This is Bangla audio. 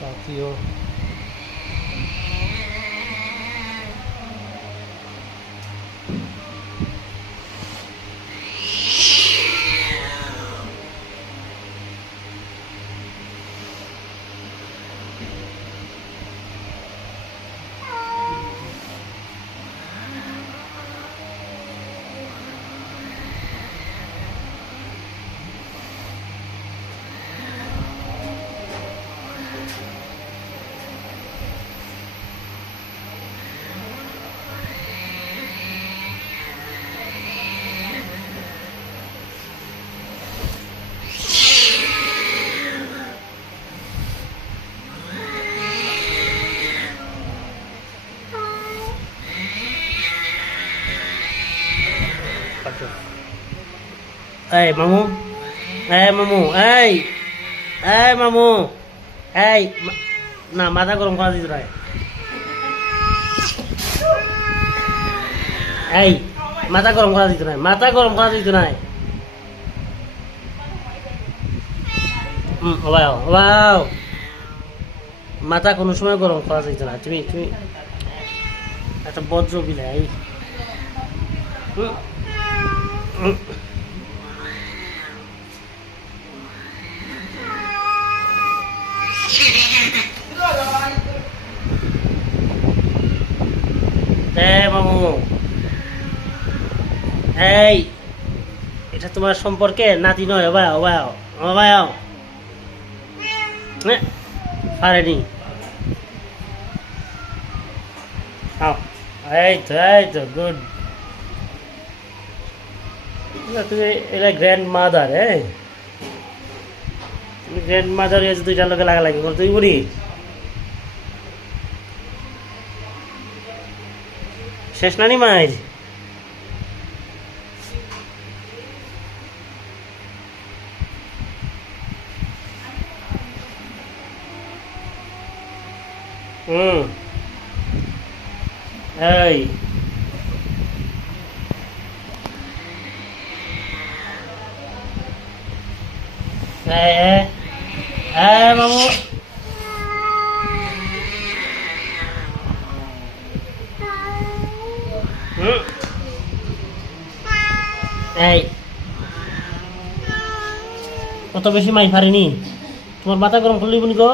साथियों এই মামু এই মামু এই না মাথা গরম করা দিত নাই এই মাথা গরম করা দিত নাই ওয়াও মাথা কোনো সময় গরম করা যেত না তুমি একটা বজ্র বিলাই মামু এই এটা তোমার সম্পর্কে নাতি নয় পারেনি এই তো গুড তুমি এটা গ্র্যান্ড মাদার তুমি গ্র্যান্ড মাদার হয়েছে দুইটার লোকে লাগালাগি তুই বুড়ি শেষ নানি মায়ের এই মামু এই কত বেশি মাই পারিনি তোমার মাথা গরম করলি বলি গো